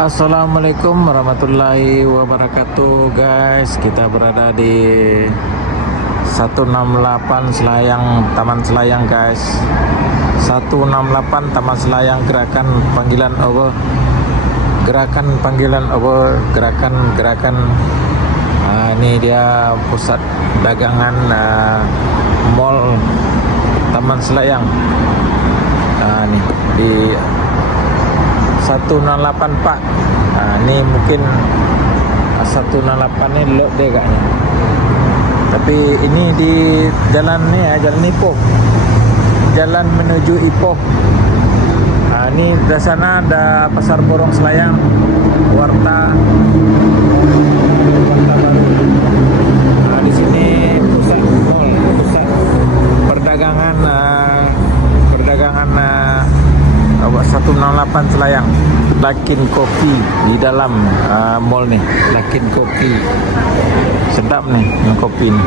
Assalamualaikum warahmatullahi wabarakatuh guys. Kita berada di 168 Selayang, Taman Selayang guys. 168 Taman Selayang, gerakan panggilan over. Gerakan panggilan over, gerakan. Ini dia pusat dagangan mall Taman Selayang. Ni di 168 Pak. Ni mungkin 168 ni lot dia agaknya. Tapi ini di jalan ni jalan Ipoh. Jalan menuju Ipoh. Ni di sana ada Pasar Borong Selayang, Warta baru. Di sini pusat mall, pusat perdagangan 168 Selayang. Lakin Kopi di dalam mall ni. Lakin Kopi. Sedap ni yang kopi ni.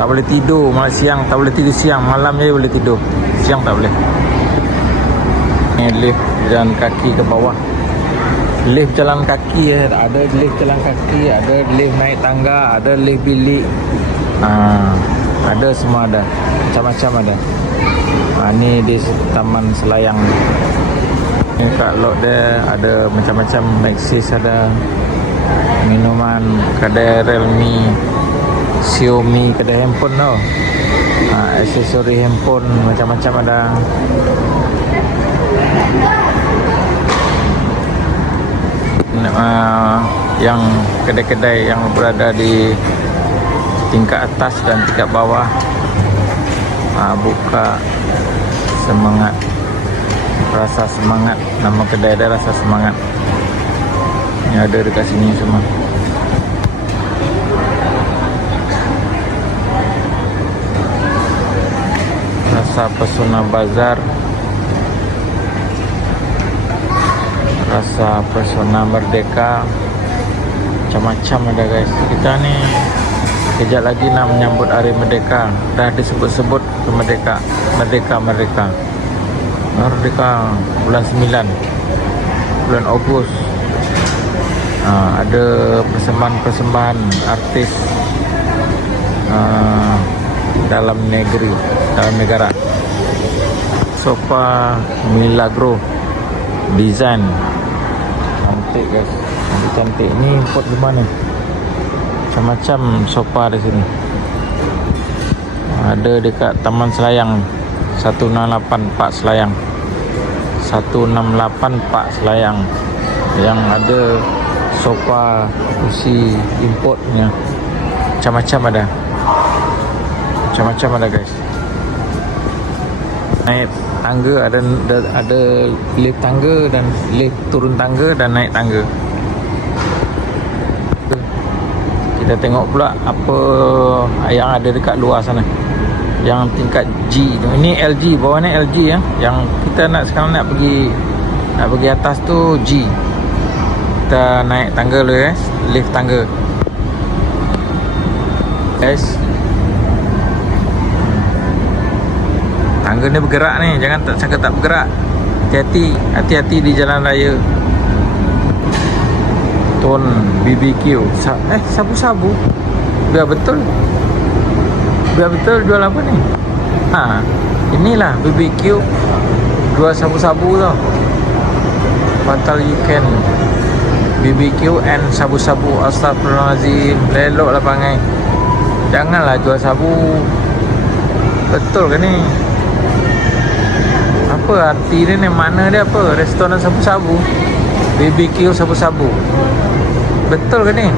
Tak boleh tidur malam siang, tak boleh tidur siang, malam je boleh tidur. Siang tak boleh. Ni lift jalan kaki ke bawah. Lift jalan kaki ada lift jalan kaki, ada lift naik tangga, ada lift bilik. Ada semua ada. Macam-macam ada. Ni di Taman Selayang. Ni kat lot dia ada macam-macam. Maxis ada, minuman, kedai Realme, Xiaomi, kedai handphone tau. Aksesori handphone macam-macam ada. Yang kedai-kedai yang berada di tingkat atas dan tingkat bawah buka. Semangat, rasa semangat. Nama kedai dia Rasa Semangat. Yang ada dekat sini semua. Rasa Pesona Bazar, Rasa Pesona Merdeka, macam-macam ada guys. Kita ni kejap lagi nak menyambut Hari Merdeka. Dah disebut-sebut ke Merdeka. Merdeka bulan 9, bulan Ogos. Ada persembahan-persembahan artis dalam negeri, dalam negara. Sofa Milagro design cantik guys, cantik. Ni import di mana? Macam-macam sofa di sini. Ada dekat Taman Selayang 168 Pak Selayang. 168 Pak Selayang yang ada sofa kursi importnya. Macam-macam ada. Macam-macam ada guys. Naik tangga ada lift tangga dan lift turun tangga dan naik tangga. Kita tengok pula apa yang ada dekat luar sana. Yang tingkat G tu. Ini LG, bawah ni LG ya. Yang kita sekarang nak pergi atas tu G. Kita naik tangga dulu guys. Lift tangga. Guys. Tangga ni bergerak ni. Jangan tak sangka tak bergerak. Hati-hati di jalan raya. Ton BBQ. Sabu-sabu. Biar betul jual apa ni? Inilah BBQ. Jual sabu-sabu tau. Pantal you can BBQ and sabu-sabu. Astagfirullahaladzim. Lelok lah pangai. Janganlah jual sabu. Betul ke ni? Apa arti dia ni? Mana dia apa? Restoran sabu-sabu, BBQ sabu-sabu. Betul ke ni?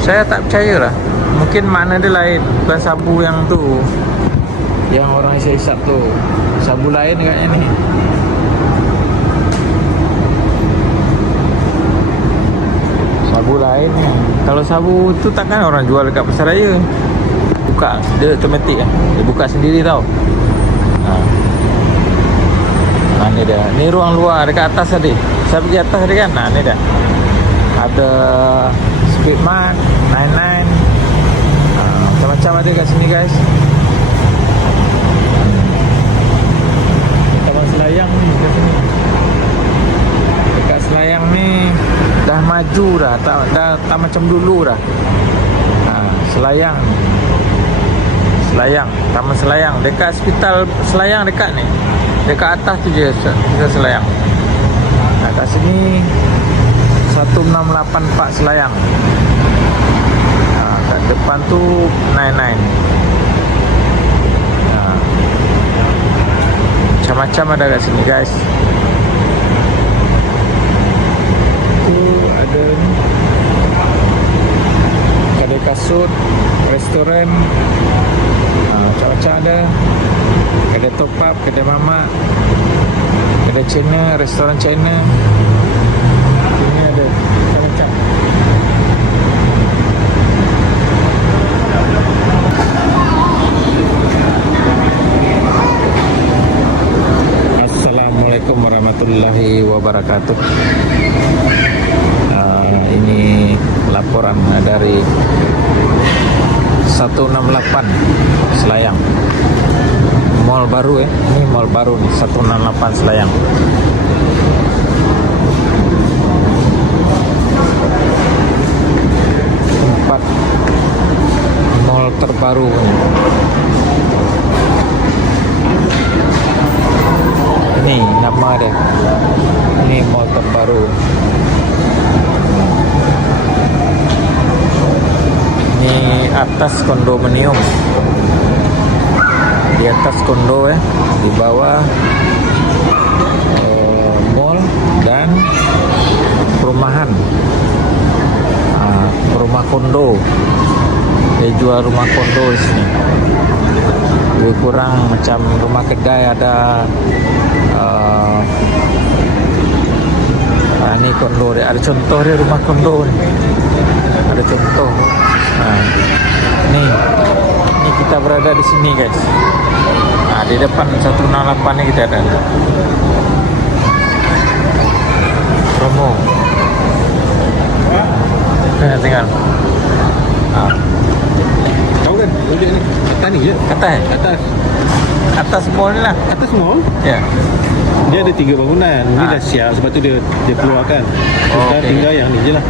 Saya tak percaya lah. Mungkin makna dia lain. Bukan sabu yang tu, yang orang isap-isap tu. Sabu lain agaknya ni. Sabu lain ni. Kalau sabu tu takkan orang jual dekat pasar raya. Buka, dia automatik kan. Dia buka sendiri tau. Ni dia. Ni ruang luar dekat atas tadi. Saya pergi atas tadi kan. Ni dia. Ada Speedmart, 99. Macam-macam ada kat sini guys. Taman Selayang ni kat sini. Dekat maju dah, tak macam dulu dah. Selayang, Taman Selayang dekat hospital Selayang, dekat ni, dekat atas tu je kita Selayang. Kat sini 1684 Selayang. Kat depan tu 99. Macam-macam ada kat sini guys. Tu ada kedai kasut, restoran, macam-macam ada. Kedai top up, kedai mamak, kedai China, restoran China. Ini ada macam-macam. Assalamualaikum warahmatullahi wabarakatuh. Ini laporan dari 168 Selayang. Mall baru Ini mall baru nih, 168 Selayang. Tempat mall terbaru ini nama dia. Ini mall terbaru. Ini atas kondominium. Di atas kondo di bawah mall dan perumahan. Rumah kondo. Dia jual rumah kondo di sini. Lebih kurang macam rumah kedai ada. Ini kondo dia. Ada contoh dia rumah kondo ni. Ada contoh. Ni kita berada di sini guys. Di depan 168 ni kita ada promo. Tinggal. Tahu kan projek ni? Atas ni je. Atas mall ni lah. Atas mall? Ya. Dia ada 3 bangunan. Ni dah siap, sebab tu dia keluarkan. Sekarang tinggal yang ni je lah.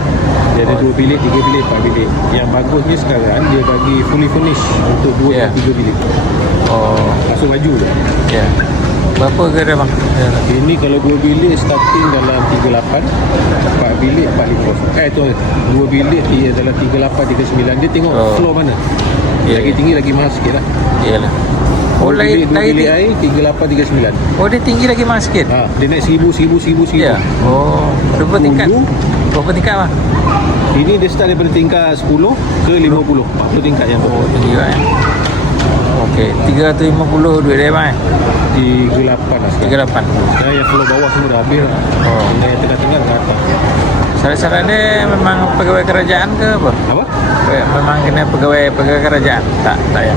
Dia ada 2 bilik, 3 bilik, 4 bilik. Yang bagusnya sekarang dia bagi fully furnished untuk 2 dan 3 bilik. Masuk baju je. Ya. Berapa ke dia bang? Ini kalau 2 bilik starting dalam 38, 4 bilik 45. Tu 2 bilik dia dalam 38, 39. Dia tengok floor mana. Lagi tinggi lagi mahal sikit lah. Iyalah. Lagi bilik air 38, 39. Dia tinggi lagi mahal sikit. Dia naik 1000. Ya. Berapa tingkat? Berapa tingkat bang? Ini dia start daripada tingkat 10 ke 50. 40 tingkat yang tu. Tinggi kan. Okey, 350 duit dia bang. 38 lah sekarang. 38. Dan yang floor bawah semua dah habis lah. Yang tengah-tengah ke atas. Syarat-syarat dia memang pegawai kerajaan ke apa? Apa? Memang kena pegawai kerajaan? Tak ya.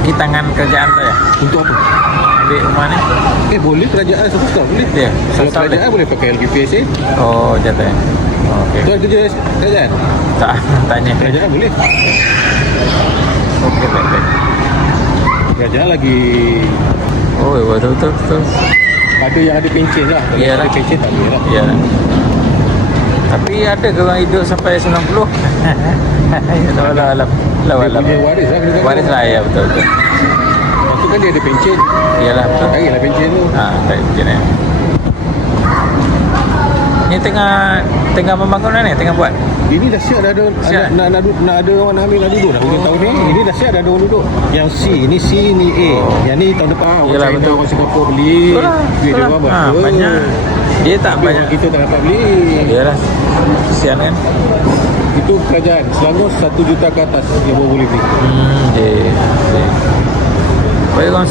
Kaki tangan kerajaan tak ya? Untuk apa? Ambil rumah ni? Boleh kerajaan suka boleh. Ya. Kalau kerajaan boleh pakai LPPSA. Jatuh. Okey. Tuan kerja kerajaan? Tak, tanya. Kerajaan boleh. Okey, baik. Kerajaan lagi betul. ada yang ada pencen lah. Kalau ada pencen tak boleh lah. Ya. Tapi ada ke orang hidup sampai 90? Alam. Dia punya waris lah. Waris lah, ya betul. Lepas tu kan dia ada pencen. Iyalah betul. Carilah pencen tu. Tak pencen ni. Ni tengah membangun ni, tengah buat. Ini dah siap dah ada nak ada orang nak ambil nak duduk dah. Tahun ni ini dah siap dah ada orang duduk. Yang C, ni C, ni A. Yang ni tahun depan orang China, orang Singapura beli. Duit dia berapa? Banyak. Dia tak banyak, kita tak dapat beli. Iyalah. Kesian kan. Itu kerajaan. Selangor 1 juta ke atas yang boleh beli. Baik, orang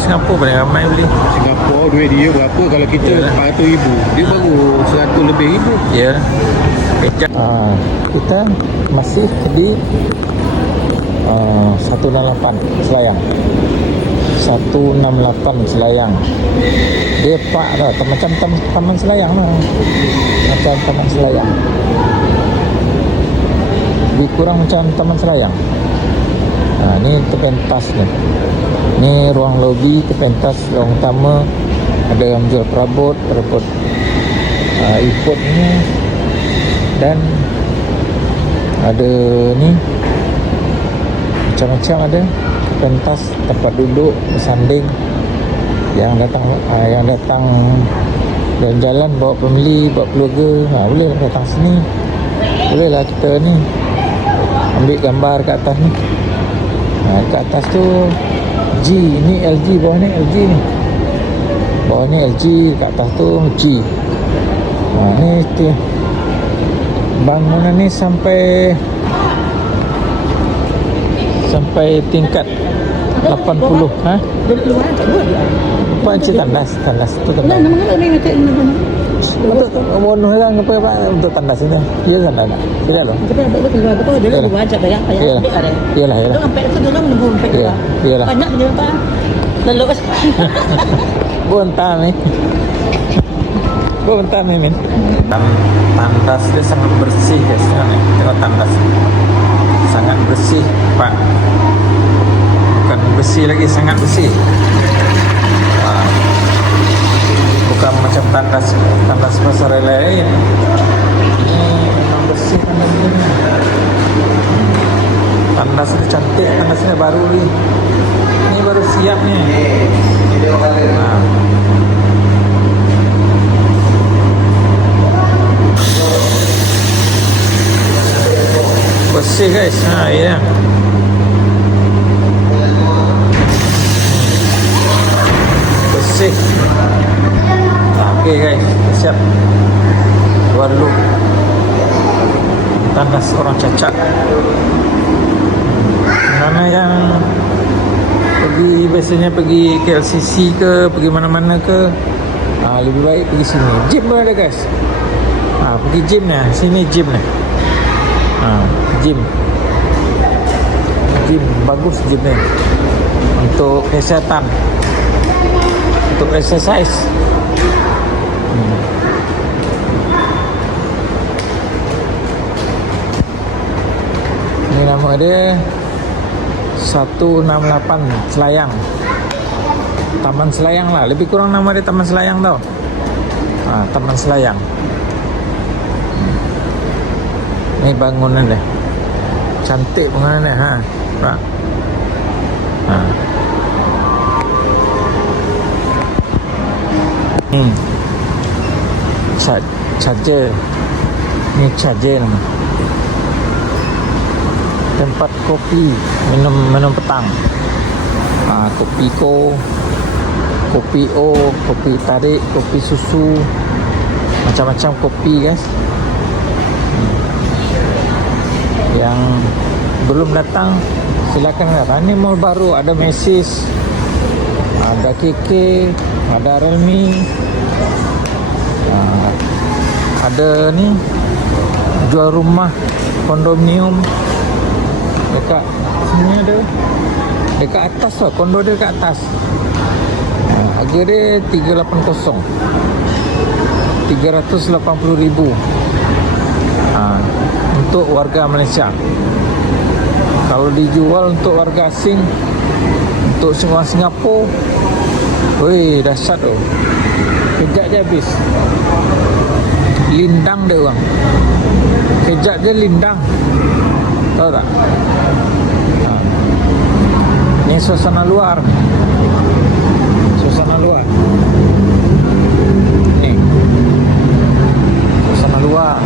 Singapura paling ramai beli. Singapura duit dia berapa? Kalau kita 400,000, dia baru 100 lebih ribu. Ya. Kita masih di 168 Selayang. 168 Selayang. Dia pak dah macam Taman Selayang lah. Macam Taman Selayang. Lebih kurang macam Taman Selayang. Ni terpentas ni. Ni ruang lobi terpentas, ruang utama. Ada yang jual perabot ikut ni. Dan ada ni macam-macam ada pentas, tempat duduk, bersanding. Yang datang jalan-jalan bawa family, bawa keluarga, boleh lah datang sini. Boleh lah kita ni ambil gambar kat atas ni. Kat atas tu G, ni LG, bawah ni LG ni. Bawah ni LG, kat atas tu G. Ni tu bangunan ni sampai tingkat 80. Luar tak buat dia. Apa cik tandas tu Nah, tandas. nama ni macam mana? Untuk bonus orang apa untuk tandas ini. Ya tandas nak. Tidak loh. Kita ada keluar betul dia Iyalah. luar aja bayar Iyalah. dia ada. Iyalah. Dia sampai tu dia menunggu sampai Iya, keluar. iyalah. Banyak dia apa? Lalu kas. Bontan ni. Bontan ini. Tandas dia sangat bersih guys. Tengok tandas. Sangat bersih, Pak. Bukan bersih lagi, sangat bersih. Bukan macam tandas pasar lain. Ini memang bersih tandasnya. Tandasnya cantik, tandasnya baru ni. Ini baru siap ni. Bersih guys. Ya. Bersih. Okey guys, siap. Keluar dulu. Tandas orang cacat. Mana yang biasanya pergi KLCC ke, pergi mana-mana ke, lebih baik pergi sini. Gym pun ada guys. Pergi gym ni. Sini gym ni. Gym bagus gym ni untuk kesihatan, untuk exercise. Ini nama dia 168 Selayang, Taman Selayang lah, lebih kurang nama dia Taman Selayang tau. Taman Selayang. Ni bangunan dia. Cantik bangunan dia. Nampak? Charger. Ni charger nama. Tempat kopi, minum petang. Kopi kopi tarik, kopi susu, macam-macam kopi guys. Yang belum datang silakan datang. Ini mall baru, ada Macy's, ada KK, ada Realme, ada ni jual rumah, kondominium dekat sini ada, dekat atas lah, kondo dia dekat atas. Harga dia 380, 380,000 untuk warga Malaysia. Kalau dijual untuk warga asing, untuk semua Singapura, weh dahsyat tu. Kejap je habis. Lindang dia orang. Kejap je lindang. Tahu tak? Ni suasana luar. Suasana luar. Ni. Suasana luar.